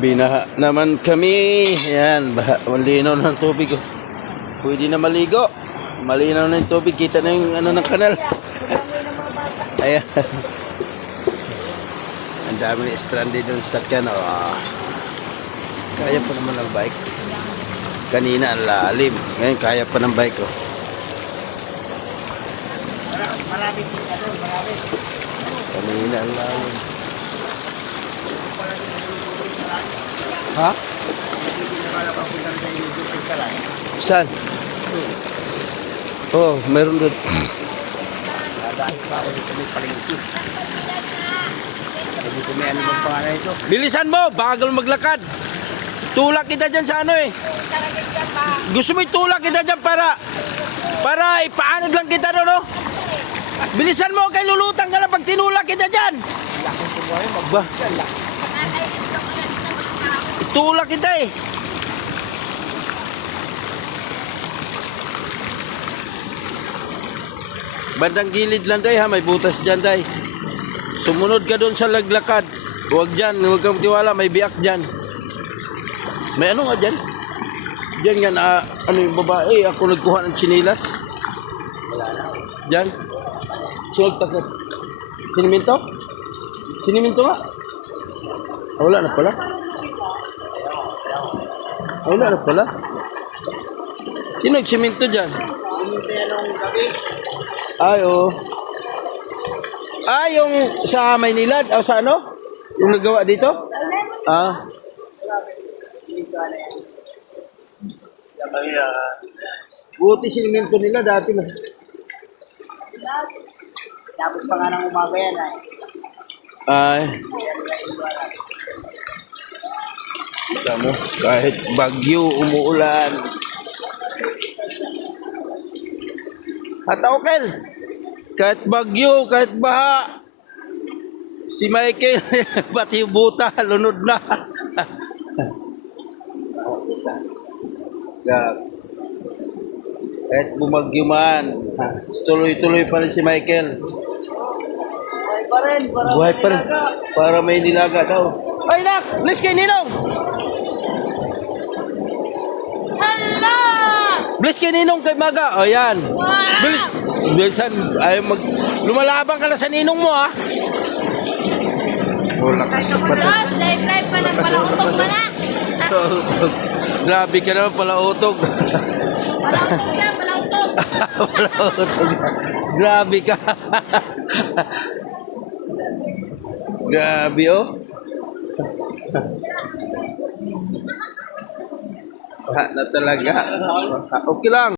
Binaha naman kami. Ayan, malinaw ng tubig. Oh. Pwede na maligo. Malinaw na yung tubig. Kita na yung ano ng kanal. Ayan. Ang dami na stranded doon sa sakyan. Oh. Kaya pa naman ng bike. Kanina ang lalim. Ngayon kaya pa ng bike. Oh. Marami dito doon, marami. Kanina ang lalim. Ha? Saan? Oh, meron doon. Bilisan mo, bagal maglakad. Tulak kita dyan sa ano eh. Gusto mo itulak kita dyan para ipaanod lang kita doon, no? Bilisan mo, kay lulutang ka na pag tinulak kita dyan. Ba? Itulak kita eh. Bandang gilid lang day ha, may butas dyan day. Sumunod ka doon sa laglakad. Huwag dyan, huwag kang tiwala, may biyak dyan. May ano nga dyan? Dyan yan, ano yung babae, ako nagkuha ng chinilas. Dyan. Suwag takot. Siniminto? Siniminto nga? Wala na pala. Wala na pala. Sino nagsiminto dyan? Ay, oh. Ah, yung sa Maynilad, o sa ano? Yung nagawa dito? Ah. Buti siniminto nila dati na. Tapos pa nga ng umaga yan ay. Ay. Kita mo, kahit bagyo, umuulan. At okay, kahit bagyo, kahit baha, si Michael, pati yung buta, lunod na. Kahit bumagyo man, tuloy-tuloy pa rin si Michael. Buhay pa rin. Para may nilaga daw. Ay, nak! Bless kay Ninong! Hala! Bless kay Ninong kay Maga. O, yan. Bless. Blessan. Ay, lumalaban ka na sa Ninong mo, ha? Wala ka sa pata. Diyos, live pa ng palautok pa na. Grabe ka naman, palautog. Palautok yan, palautok. Palautog. Grabe ka. Grabe, oh. Na talaga. Okay lang.